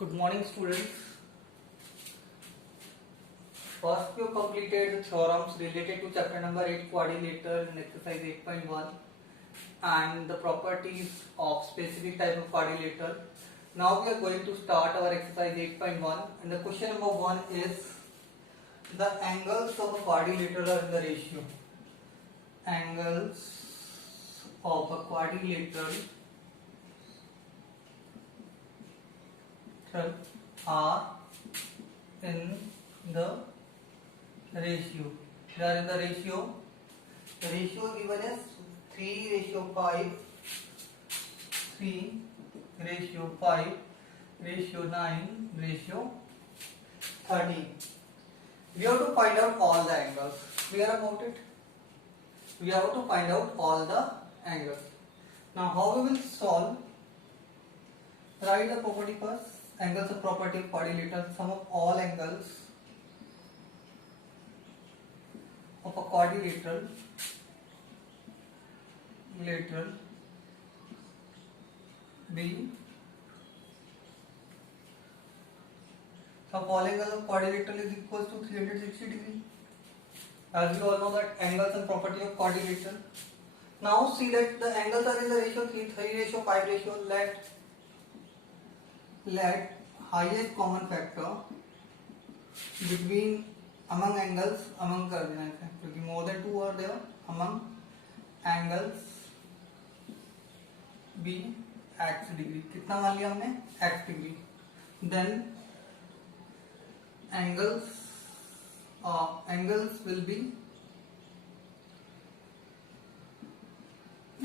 Good morning, students. First, we have completed the theorems related to chapter number 8 quadrilateral in exercise 8.1 and the properties of specific type of quadrilateral. Now we are going to start our exercise 8.1 and the question number 1 is the angles of a quadrilateral are in the ratio. Angles of a quadrilateral are in the ratio. They are in the ratio. The ratio given is 3:5, 3:5, ratio 9:13. We have to find out all the angles. Clear about it? We have to find out all the angles. Now how we will solve? Write the property first. Angles of property of quadrilateral. Sum of all angles of a quadrilateral B. So all angles of quadrilateral is equal to 360 degree. As we all know that angles and property of quadrilateral. Now see that the angles are in the ratio 3:5 ratio. Let highest common factor between among angles among कर देना है क्योंकि more than 2 are there among angles be x degree. कितना मान लिया हमने x degree. Then angles will be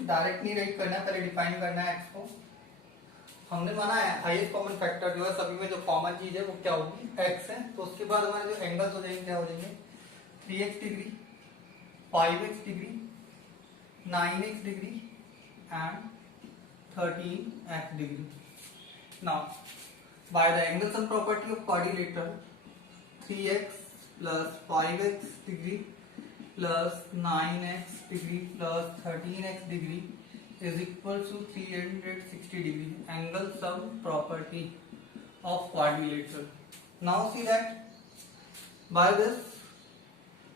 direct नहीं राइट करना, पहले डिफाइन करना है x को. हमने माना है हाईएस्ट कॉमन फैक्टर जो है सभी में जो कॉमन चीज है वो क्या होगी x है. तो उसके बाद हमारे जो एंगल्स हो जाएंगे क्या हो जाएंगे 3x degree, 5x degree, 9x degree and 13x degree. Now by the angles and property of quadrilateral 3x plus 5x degree plus 9x degree plus 13x degree is equal to 360 degree. Angle sum property of quadrilateral. Now see that by this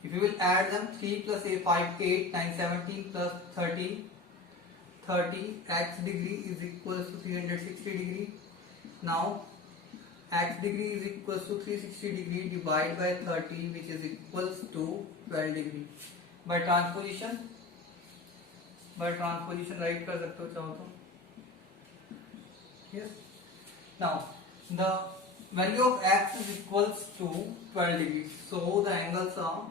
if you will add them 3 plus 8 5 8 9 17 plus 30 x degree is equal to 360 degree. Now x degree is equals to 360 degree divided by 30 which is equals to 12 degree. By transposition right कर सकते हो चाहो तो. Yes. Now the value of x is equals to 12 degrees. So the angles are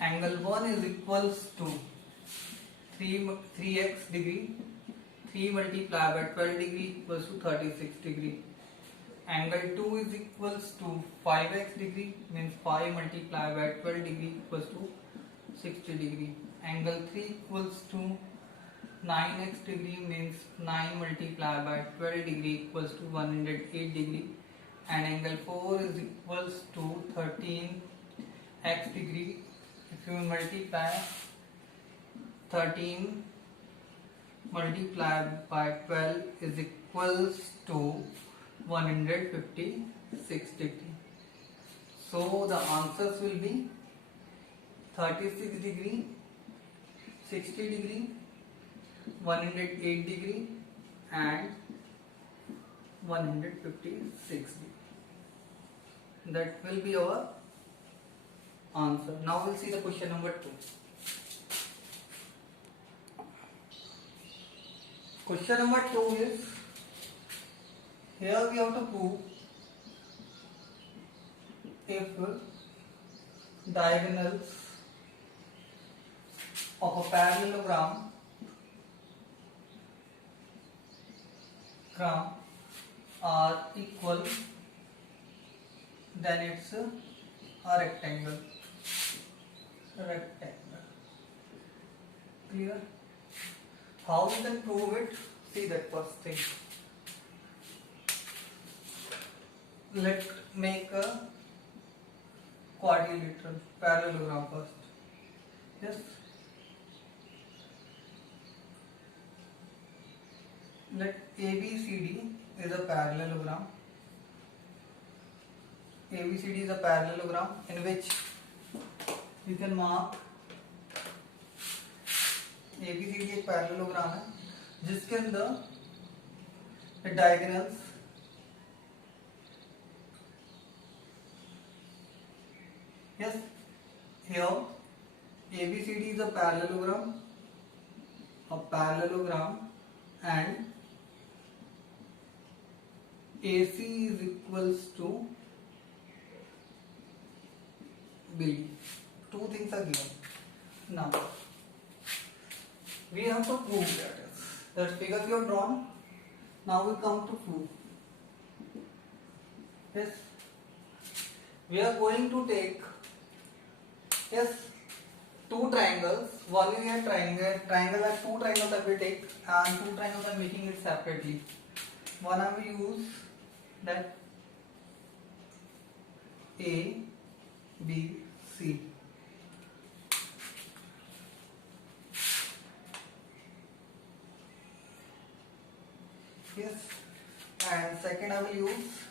angle 1 is equals to 3x degree, 3 multiplied by 12 degree equals to 36 degree. Angle 2 is equals to 5x degree means 5 multiplied by 12 degree equals to 60 degree. Angle 3 equals to 9x degree means 9 multiplied by 12 degree equals to 108 degree. And angle 4 is equals to 13x degree. If you multiply 13 multiplied by 12 is equals to 156 degree. So the answers will be 36 degree, 60 degree, 108 degree and 156 degree. That will be our answer. Now we'll see the question number 2. Question number 2 is, here we have to prove if diagonals of a parallelogram are equal, then it's a rectangle. Clear? How we can prove it? See that first thing. Let's make a quadrilateral parallelogram first. Yes. let ABCD is a parallelogram. ABCD is a parallelogram in which we can mark ABCD एक parallelogram है जिसके अंदर diagonals yes here ABCD is a parallelogram and AC is equals to BD. Two things are given. Now we have to prove that figure we have drawn. Now we come to prove. Yes, we are going to take two triangles. One is a triangle has two triangles I will take, and two triangles I am making it separately. One I will use that A, B, C. Yes, and second I will use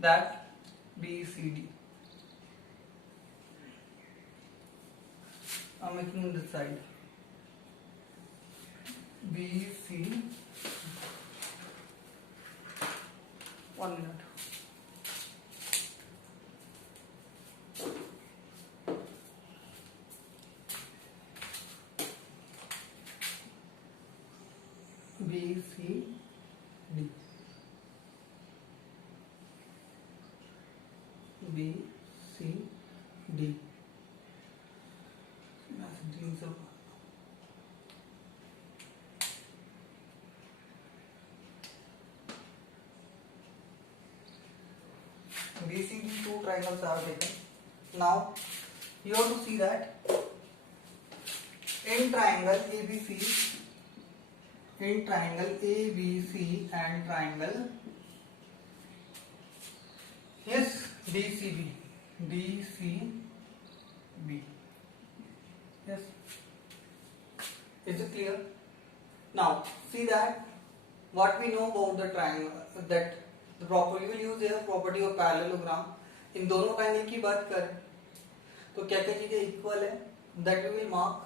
that B, C, D. I am making this side B, C. 1 minute. B, C, D. B, C, D. BCD two triangles are taken. Now you have to see that in triangle ABC, in triangle ABC and triangle yes DCB, yes, is it clear? Now see that what we know about the triangle, that the property we will use here property of parallelogram. इन दोनों का एंगल की बात करें तो क्या क्या चीजें equal है, that we will mark,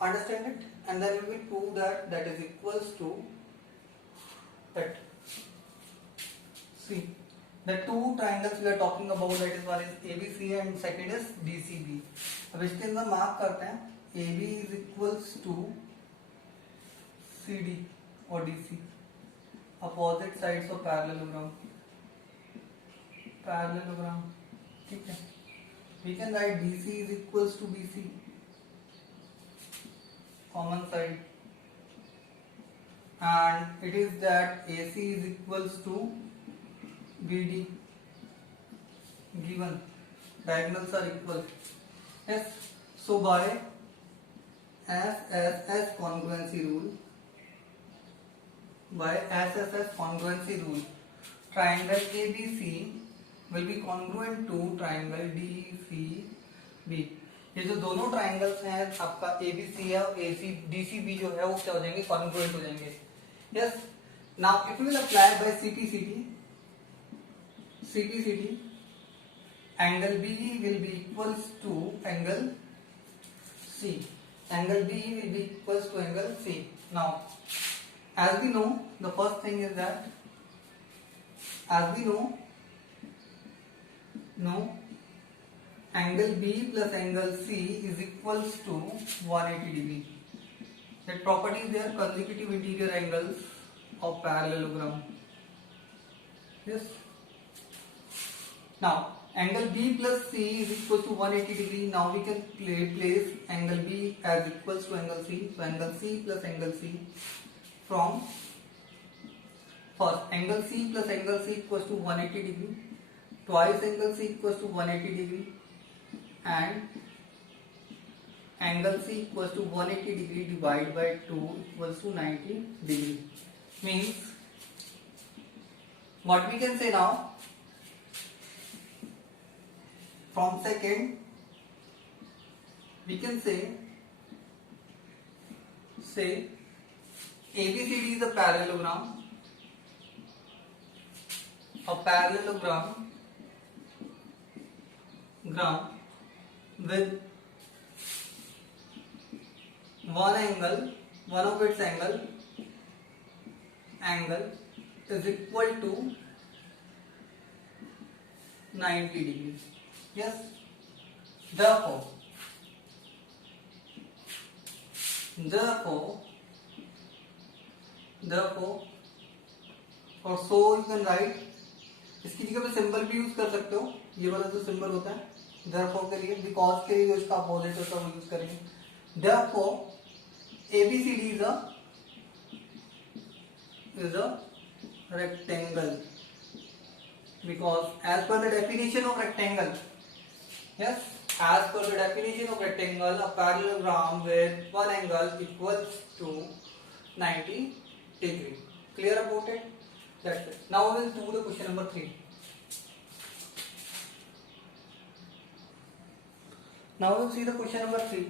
understand it, and then we will prove that that is equals to that. See the two triangles we are talking about, that is one is ABC and second is DCB. अब इसके अंदर मार्क करते हैं AB is equals to CD और DC, opposite sides of parallelogram, ठीक है. We can write DC is equals to BC, common side, and it is that AC is equals to BD, given diagonals are equal. Yes, so by SSS congruency rule, triangle ABC will be congruent to triangle DCB. ये जो दोनों ट्राइंगल्स हैं आपका ABC है और DCB जो है वो क्या हो जाएंगे, कॉन्ग्रुएंट हो जाएंगे. Yes, now if we will apply by CPCD, angle B will be equals to angle C. Angle B will be equals to angle C. Now, as we know, the first thing is that, as we know, angle B plus angle C is equals to 180 degree. That property is there, consecutive interior angles of parallelogram. Yes. Now, angle B plus C is equals to 180 degree. Now we can place angle B as equals to angle C. So angle C plus angle C, from first angle C plus angle C equals to 180 degree, twice angle C equals to 180 degree, and angle C equals to 180 degree divided by 2 equals to 90 degree. Means what we can say now, from second we can say ABCD is a parallelogram. A parallelogram with one of its angle is equal to 90 degrees. Yes. Therefore, और so you can write, इसकी जगह पे सिंबल भी यूज कर सकते हो, ये वाला जो सिंबल होता है therefore के लिए, because के लिए जो इसका अपोजिट होता है वो यूज करेंगे. Therefore ABCD is a rectangle, because as per the definition of rectangle, yes, as per the definition of rectangle, a parallelogram with one angle equals to 90 degree. Clear about it? That's it. Now we will do the question number 3. Now we will see the question number 3.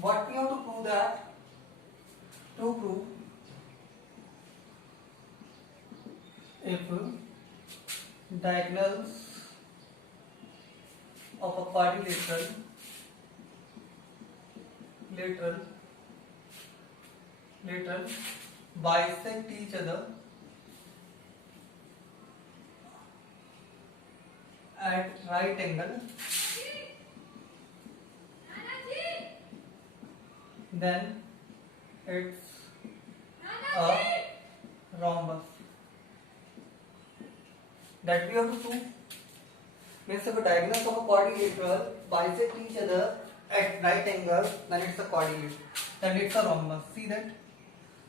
What we have to prove that? To prove if diagonals of a quadrilateral bisect each other at right angle, then it's a rhombus. That we have to prove. Means if the diagonals of a quadrilateral bisect each other at right angle, then it's a quadrilateral. Then it's a rhombus. See that?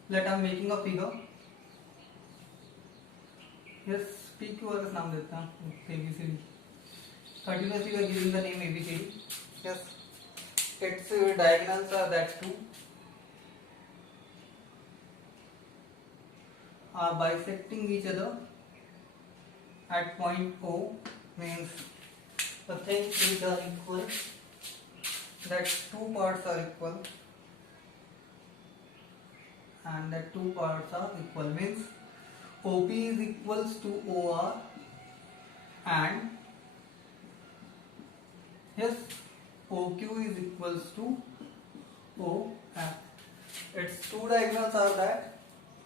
Let I'm making a figure. Yes, PQRS नाम देता हूँ ABCD. Continuously we are giving the name ABCD. Yes, its diagonals are that two are bisecting each other at point O. Means the things which are equal, that two parts are equal, and that two parts are equal, means OP is equals to OR, and yes, OQ is equals to OF. Its two diagonals are that.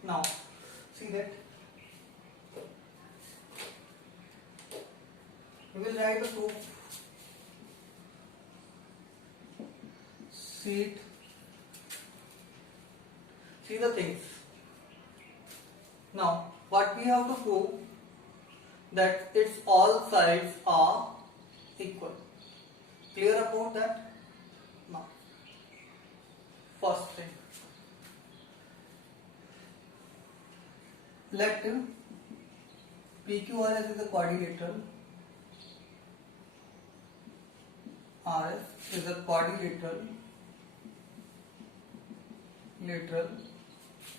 Now see that we will write the proof. See the things. Now what we have to prove, that its all sides are equal. Clear about that? Now first thing, let PQRS is a quadrilateral. RS is a quadrilateral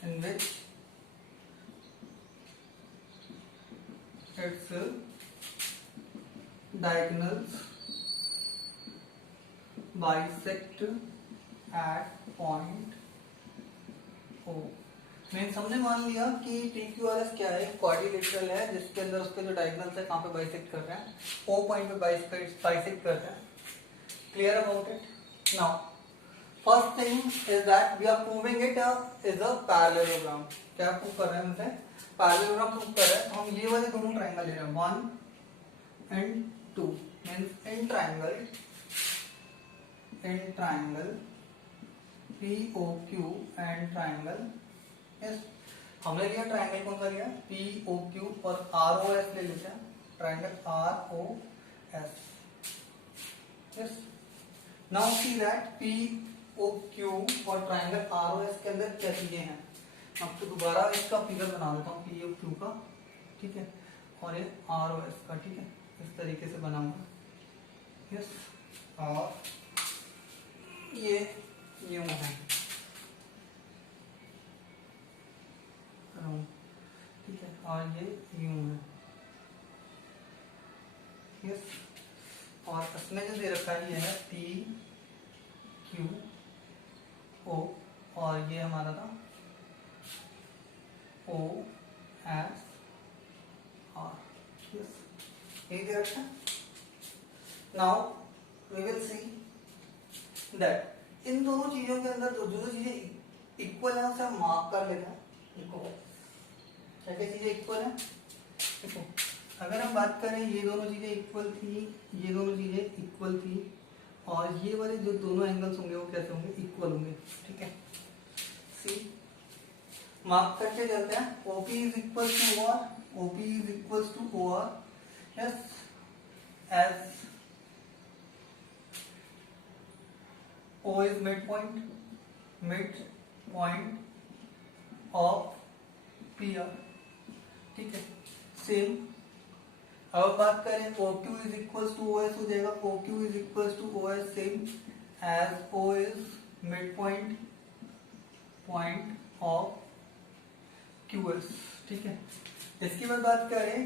in which its diagonals bisect at point O. Means हमने मान लिया कि PQRS क्या है, क्वाड्रिलेटरल है जिसके अंदर उसके जो डायगोनल्स है कहाँ पे बाइसेक्ट कर रहे हैं, O पॉइंट पे बाइसेक्ट कर रहे हैं. Clear about it? Now first thing is that we are proving it is a parallelogram. क्या प्रूव कर रहे हैं हमसे? पैरेललोग्राम प्रूव कर रहे हैं. हम ये वाले दोनों ट्रायंगल ले रहे हैं 1 and 2. Means in triangle POQ and triangle, yes हमने लिया ट्रायंगल कौन सा लिया, POQ, और ROS ले लेते हैं, triangle ROS. Yes now see that POQ और ट्रायंगल ROS के अंदर क्या चीजें हैं. अब तो दोबारा इसका फिगर बना देता हूँ POQ का, ठीक है, और ये ROS का, ठीक है, इस तरीके से बनाऊंगा. यस और ये यूं है, ठीक है, और ये यूं है. यस और इसमें जो दे रखा है ये है PQO और ये हमारा था ओ एस आर, यही दे रखा। Now we will see that इन दोनों चीजों के अंदर जो जो चीजें इक्वल है उसे हम मार्क कर लेते हैं। देखो क्या क्या चीजें इक्वल है। देखो अगर हम बात करें ये दोनों चीजें इक्वल थी, ये दोनों चीजें इक्वल थी, और ये वाले जो दोनों एंगल्स होंगे वो कैसे होंगे, इक्वल होंगे। ठीक है, सी मार्क करके चलते हैं। OP is equal to O R, OP is equal to O R, yes, as O is midpoint of PR। ठीक है, सेम अब बात करें OQ is equal to OS हो जाएगा, OQ is equal to OS same as O is midpoint of QS। ठीक है, इसके बाद बात करें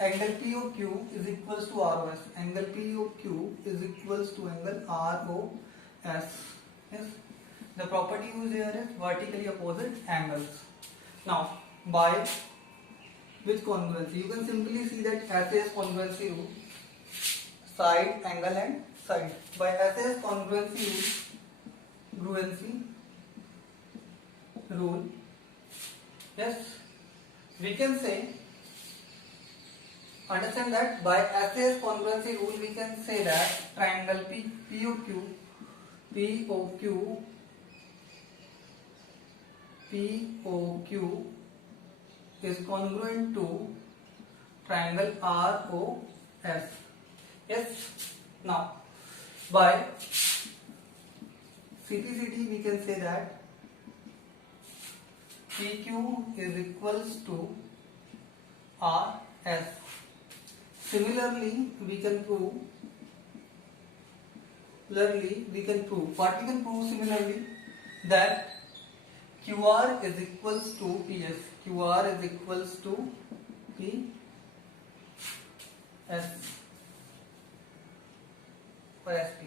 angle POQ is equal to ROS, angle POQ is equal to angle ROS। Yes, the property used here is vertically opposite angles. Now, by which congruency? You can simply see that SAS congruency rule, side, angle and side. By SAS congruency rule, yes, we can say, understand that by SAS congruency rule we can say that triangle POQ is congruent to triangle ROS. Yes. Now, by CPCT we can say that PQ is equals to RS. Similarly, we can prove what we can prove similarly that QR is equals to PS, QR is equals to PS for SP।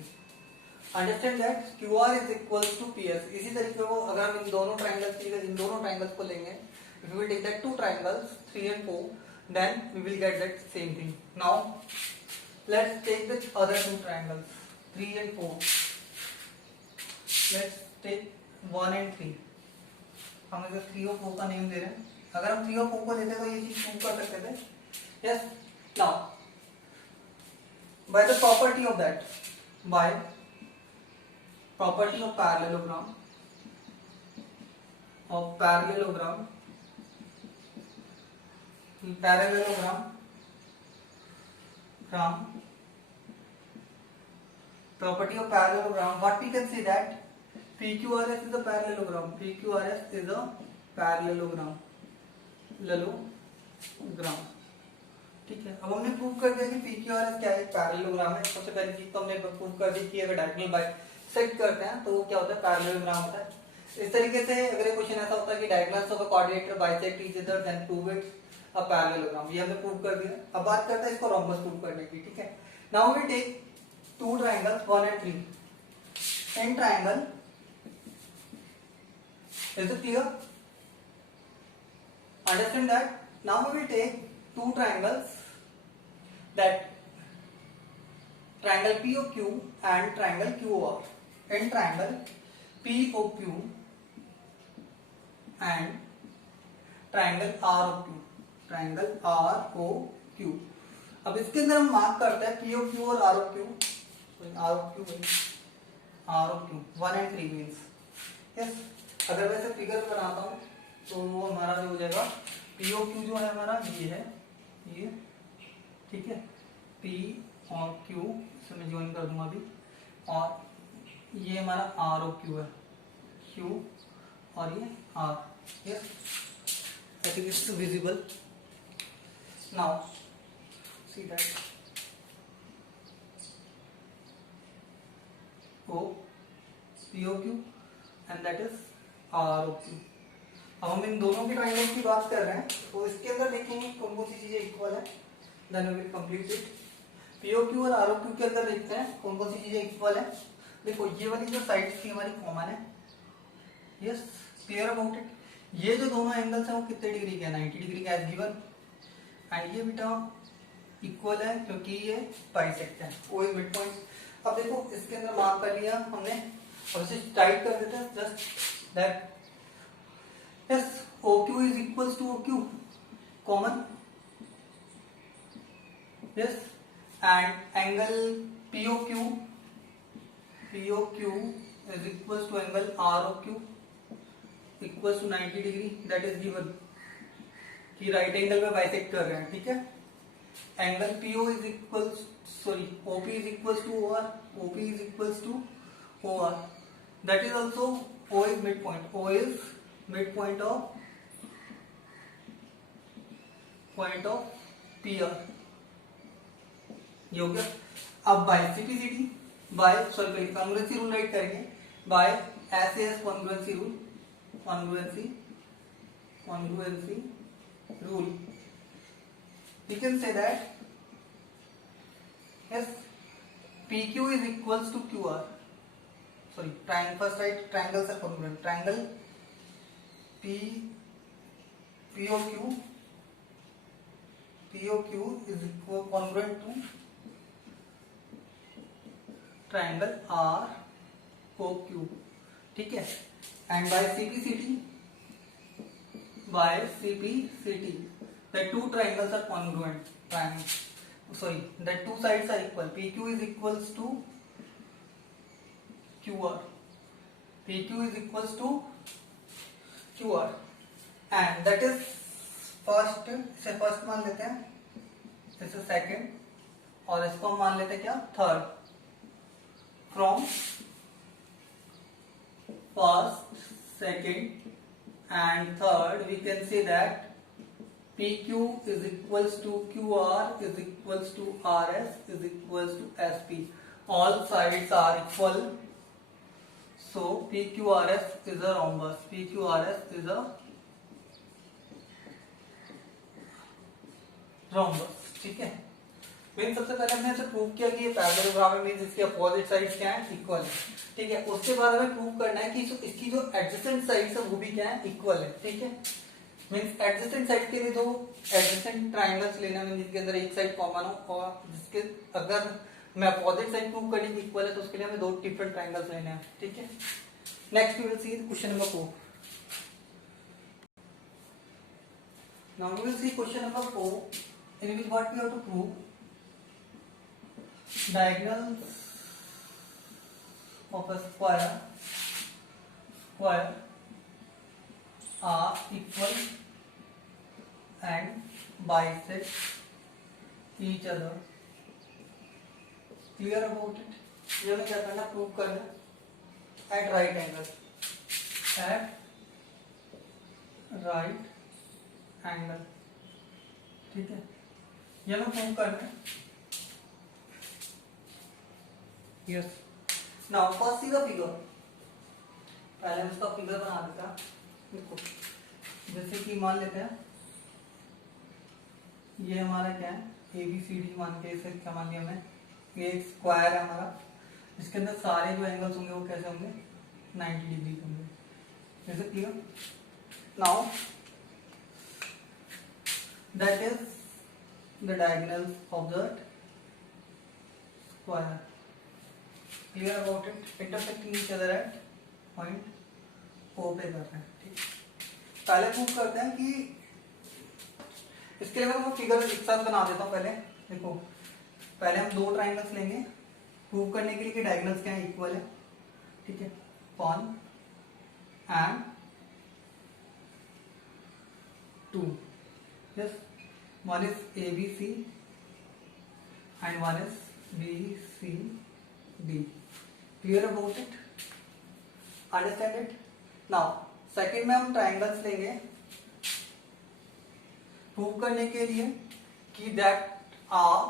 Understand that QR is equals to PS। इसी तरीके को अगर हम इन दोनों ट्राइंगल्स को लेंगे, if we will take that two triangles 3 and 4, then we will get that same thing। Now let's take the other two triangles 3 and 4, let's take 1 and 3। हम इसे 3 और 4 का नेम दे रहे हैं। अगर हम 3 और 4 को लेते तो ये चीज प्रूव कर सकते थे। Yes, now by the property of that, by property of parallelogram property of parallelogram, what we can say that PQRS is a parallelogram, PQRS is a parallelogram। ठीक है, अब हमने प्रूव कर दिया कि PQRS क्या है, पैरेललोग्राम है। सबसे पहली चीज तो हमने प्रूव कर दी कि अगर डायगोनल बाइसेक्ट करते हैं तो वो क्या होता है, पैरेललोग्राम होता है। इस तरीके से अगर एक क्वेश्चन ऐसा होता है कि diagonals of a quadrilateral bisect each other than prove it a parallelogram, ये हमने प्रूव कर दिया। अब बात करते हैं इसको रोम्बस प्रूव करने की। ठीक है, now we take two triangles 1 and 3 in triangle, is it clear? Understand that now we will take two triangles, that triangle POQ and triangle QOR। in triangle POQ and triangle ROQ, अब इसके अंदर हम मार्क करते हैं POQ और ROQ 1 and 3 मीन्स। यस, अगर वैसे फिगर बनाता हूं तो वो हमारा जो हो जाएगा POQ जो है हमारा ये है, ये ठीक है, P और Q से मैं ज्वाइन कर दूंगा अभी, और ये हमारा ROQ है, Q और ये R। Yes, I think it's visible. Now see that O POQ and that is ROQ। अब हम इन दोनों के ट्रायंगल की बात कर रहे हैं तो इसके अंदर देखेंगे कौन कौन सी चीजें इक्वल है, then we will complete it. POQ और ROQ के अंदर देखते हैं कौन कौन सी चीजें इक्वल है। देखो ये वाली जो साइड्स थी हमारी कॉमन है, यस, क्लियर अबाउट इट। ये जो दोनों एंगल्स हैं वो कितने डिग्री के हैं, 90 डिग्री का एज गिवन। एंड ये बेटा इक्वल है क्योंकि ये बाइसेक्ट है, ओ इज मिड पॉइंट। अब देखो इसके अंदर मार्क कर लिया हमने, अब इसे टाइप कर देते हैं just that yes OQ is equals to OQ common, yes, and angle POQ is equals to angle ROQ equals to 90 degree, that is given कि राइट एंगल में बाइसेक्ट कर रहे हैं, ठीक है। Angle PO is equals OP is equals to OR, OP is equals to OR, that is also O is midpoint, O is midpoint of PR, ये हो गया। अब by CPCD by congruency rule write करेंगे, by SAS congruency rule we can say that yes PQ is equals to QR, triangle first, right, triangles are congruent, triangle POQ is equal congruent to triangle ROQ, ठीक है। And by CPCD the two triangles are congruent, the two sides are equal, PQ is equals to QR, and that is first, इसे first मान लेते हैं, इसे सेकंड, और इसको हम मान लेते हैं क्या, third. From first, second and third we can say that PQ is equals to QR is equals to RS is equals to SP. All sides are equal. So PQRS is a rhombus. PQRS is a rhombus. ठीक है। मीन सबसे पहले हमने ऐसे प्रूव किया कि ये पैरेललोग्राम है, मीन इसके अपोजिट साइड्स क्या है, इक्वल है, ठीक है। उसके बाद हमें प्रूव करना है कि इसकी जो एडजेसेंट साइड्स है वो भी क्या है, इक्वल है, ठीक है। मीन्स एडजेसेंट साइड के लिए दो एडजेसेंट ट्राइंगल्स लेना, मीन जिसके अंदर एक साइड कॉमन हो, और जिसके अगर मैं अपोजिट साइड प्रूव करनी इक्वल है तो उसके लिए हमें दो डिफरेंट ट्राइंगल्स लेने हैं, ठीक है। Next we will see question number 4। Now we will see question number 4 in which what we have to prove diagonals of a square are equal and bisect each other. Clear about it? ये हमें क्या करना, प्रूव करना at right angle, ठीक है। ये हमें prove करना है। Yes, now first see the figure. पहले हम इसका फिगर बना देते हैं। देखो जैसे कि मान लेते हैं ये हमारा क्या है, ABCD मान के, इसे क्या मान लिया हमने, ये एक स्क्वायर है हमारा, इसके अंदर सारे जो एंगल्स होंगे वो कैसे होंगे, 90 डिग्री होंगे। जैसे clear. Now that is the diagonals of that square. Clear about it? Intersecting each other at point O पे कर रहे हैं, ठीक। पहले प्रूव करते हैं कि इसके लिए मैं फिगर एक साथ बना देता हूँ। पहले देखो, पहले हम दो ट्राइंगल्स लेंगे प्रूव करने के लिए कि डायगोनल्स क्या है, इक्वल है, ठीक है। 1 and 2, yes, one is ABC and one is BCD. Clear about it? Understand it? Now second में हम ट्राइंगल्स लेंगे प्रूव करने के लिए कि that are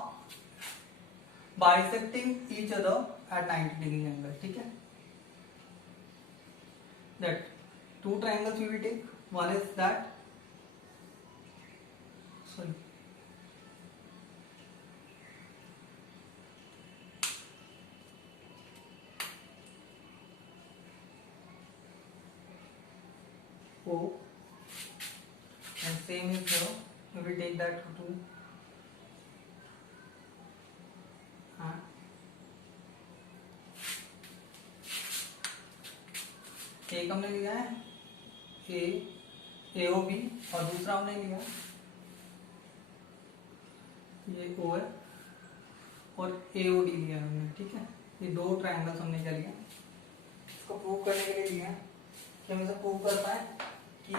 bisecting each other at 90 degree angle, ठीक है। That two triangles we will take, one is that O and same is here. We will take that to 2. एक हमने लिया है AOB और दूसरा हमने लिया ये O है और AOD लिया हमने, ठीक है। ये दो ट्रायंगल्स हमने क्या लिया, इसको प्रूव करने के लिए लिया कि हम इसे प्रूव कर पाए कि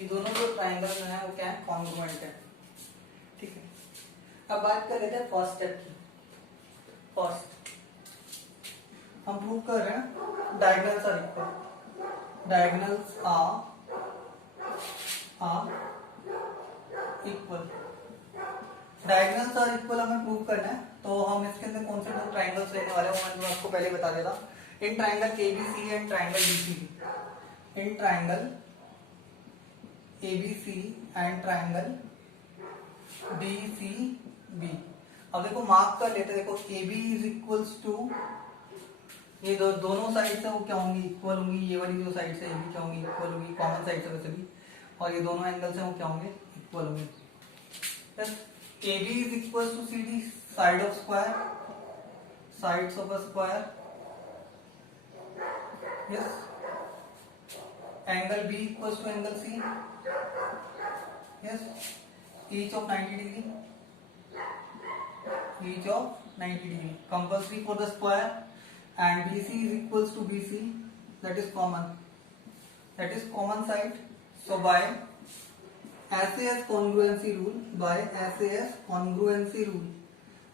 ये दोनों जो ट्रायंगल है वो क्या है, कॉन्ग्रुएंट है, ठीक है। अब बात कर लेते हैं फर्स्ट स्टेप की। फर्स्ट हम प्रूव कर रहे हैं diagonals are equal, diagonals are equal, diagonals are equal हमें प्रूव करना है। तो हम इसके अंदर कौन से दो ट्रायंगल्स लेने वाले हैं वो मैंने आपको पहले बता दिया था। In triangle ABC and triangle DCB, in triangle ABC and triangle DCB। अब देखो मार्क कर लेते हैं, देखो AB इज इक्वल्स टू, ये दोनों साइड से वो क्या होंगी, इक्वल होंगी। ये वाली जो साइड से ये भी क्या होंगी, इक्वल होंगी, कॉमन साइड से वैसे भी। और ये दोनों एंगल से वो क्या होंगे, इक्वल होंगे। AB is equal to CD, side of square, sides of a square, yes. Angle B equal to angle C, yes. Each of 90 degree, each of 90 degree, compulsory for the square. And BC is equals to BC, that is common side. So by SAS congruency rule,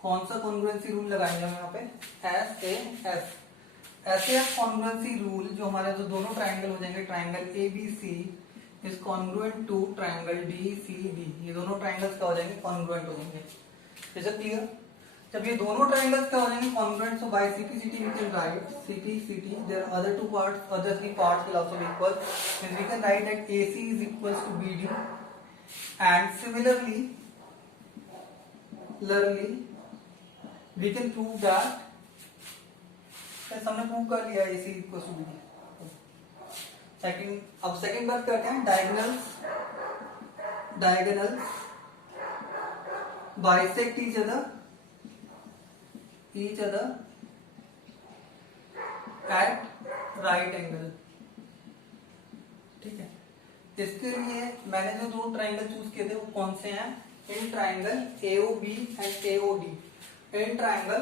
कौन सा congruency rule लगाएंगे हम यहाँ पे, SAS congruency rule, जो हमारे जो दोनों ट्राइंगल हो जाएंगे, triangle ABC is congruent to triangle DCB, ये दोनों ट्राइंगल्स क्या हो जाएंगे, congruent हो जाएंगे। Is it clear? जब ये दोनों ट्रायंगल्स क्या हो जाएंगे, congruent, so by CP/CT we can write CP/CT, there are other three parts will also be equal, then we can write that AC is equals to BD, and similarly we can prove that, हमने प्रूव कर लिया AC is equals to BD। अब सेकंड बात करते हैं, diagonals bisect each other at right angle, ठीक है। इसके लिए मैंने जो दो ट्राइंगल चूज किए थे वो कौन से हैं, in triangle AOB and AOD। In triangle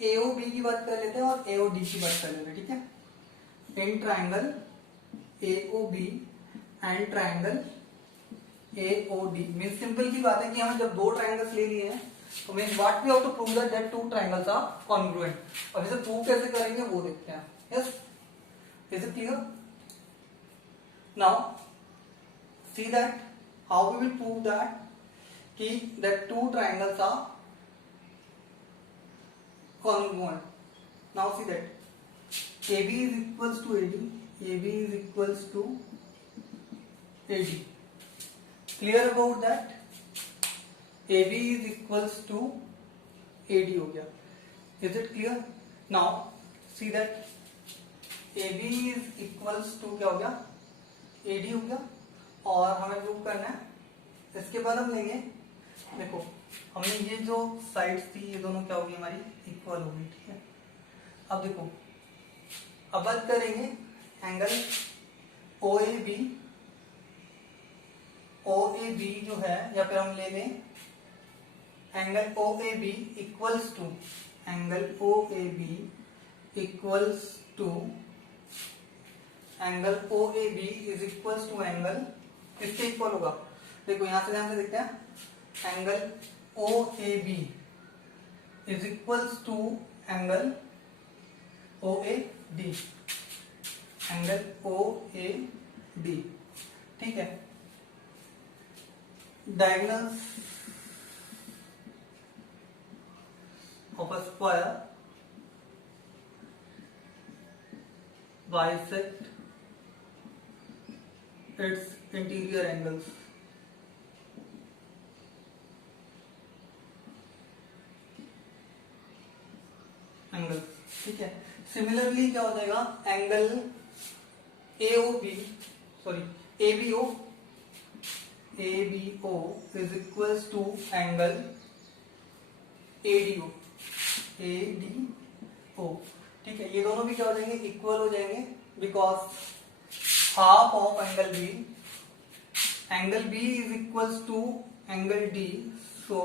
AOB की बात कर लेते हैं और AOD की बात कर लेते हैं, ठीक है। In triangle AOB and triangle AOD mean simple की बात है कि हमें जब दो ट्राइंगल्स ले लिए हैं तो mean what we have to prove that two triangles are congruent. अब इसे प्रूव कैसे करेंगे वो देखते हैं, yes. Is it clear? Now see that how we will prove that कि that two triangles are congruent. Now see that AB is equals to AD, AB is equals to AD. Clear about that? AB is equals to AD हो गया। Is it clear? Now see that AB is equals to क्या हो गया, AD हो गया। और हमें prove करना है, इसके बाद हम लेंगे, देखो हमने ये जो साइड्स थी ये दोनों क्या होगी, हमारी इक्वल होगी, ठीक है। अब देखो, अब बात करेंगे एंगल OAB जो है, या फिर हम ले लें angle OAB equals to angle OAB equals to angle OAB is equals to angle, किसके इक्वल होगा, देखो यहां से ध्यान से देखते हैं, angle OAB is equals to angle OAD, angle OAD, ठीक है। Diagonals of a square bisect its interior angles, ठीक है। सिमिलरली क्या हो जाएगा, angle AOB sorry ABO is equals to angle ADO ठीक है, ये दोनों भी क्या हो जाएंगे, इक्वल हो जाएंगे, because half of angle B is equals to angle D, so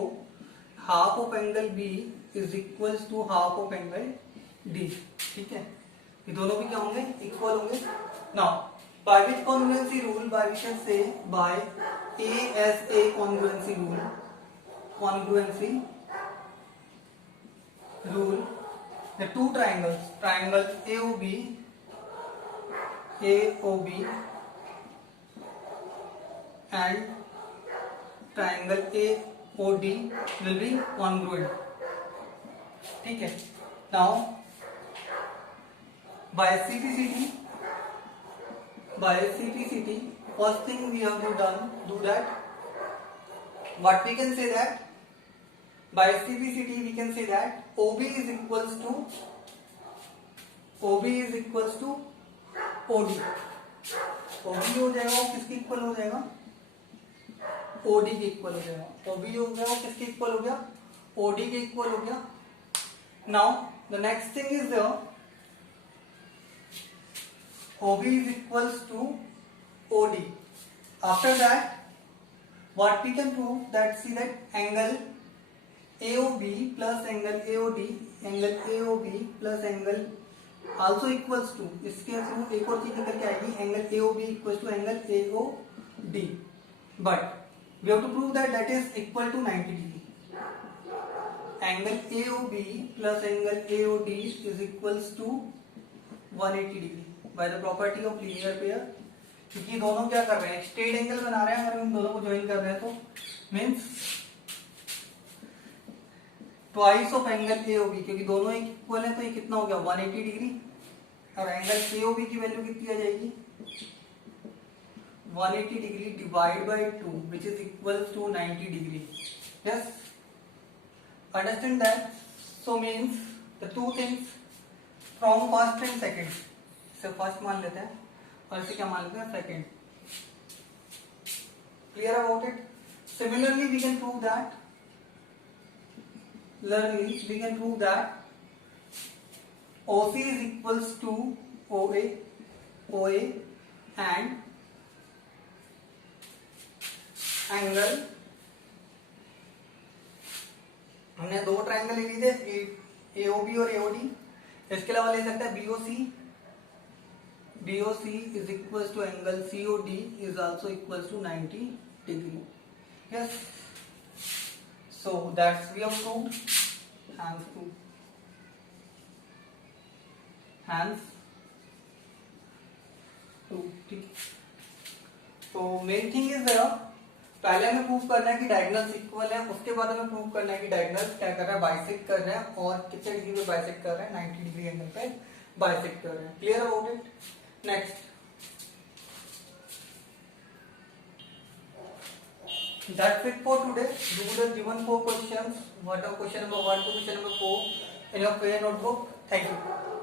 half of angle B is equals to half of angle D, ठीक है, ये दोनों भी क्या होंगे, इक्वल होंगे. Now by which congruency rule, by we can say by ASA congruency rule, the two triangles, triangle AOB and triangle AOD will be congruent, ठीक है. Now by CPCT, first thing we have to do that, what we can say that by CPCT we can say that OB is equals to OD. OB हो जाएगा, वो किसके इक्वल हो जाएगा, OD के इक्वल हो जाएगा. OB हो गया, वो किसके इक्वल हो गया, OD के इक्वल हो गया. Now the next thing is the OB is equals to OD. After that, what we can prove that, see that angle AOB plus angle AOB plus angle also equals to, इसके थ्रू एक और चीज निकल के आएगी, angle AOB equals to angle AOD, but we have to prove that is equal to 90 degree. Angle AOB plus angle AOD is equals to 180 degree by the property of linear pair. क्योंकि दोनों क्या कर रहे हैं, straight angle बना रहे हैं, अगर हम दोनों को ज्वाइन कर रहे हैं तो means twice of angle AOB, क्योंकि दोनों एक इक्वल है तो ये कितना हो गया 180 डिग्री. और एंगल AOB की वैल्यू कितनी आ जाएगी 180 degree divide by 2 which is equal to 90 degree. Yes, understand that. So means the two things from first and second, इसे फर्स्ट मान लेते हैं और इसे क्या मान लेते हैं, second. Clear about it. Similarly we can prove that OC is equals to OA and angle, हमने दो ट्रायंगल ले लिए थे AOB और AOD. इसके अलावा ले सकते हैं BOC is equals to angle COD is also equals to 90 degree. Yes, so that's we have proved. hands to, ठीक. तो मेन थिंग इज पहले हमें प्रूव करना है कि डायगोनल्स इक्वल है, उसके बाद हमें प्रूव करना है कि डायगोनल्स क्या कर रहा है, बाइसेक्ट कर रहे हैं, और कितने डिग्री पे बाइसेक्ट कर रहे हैं, 90 डिग्री एंगल पे बाइसेक्ट कर रहे हैं. Clear about it. Next, that's it for today. Do the given 4 questions. What are question number 1 to question number 4 in your prayer notebook. Thank you.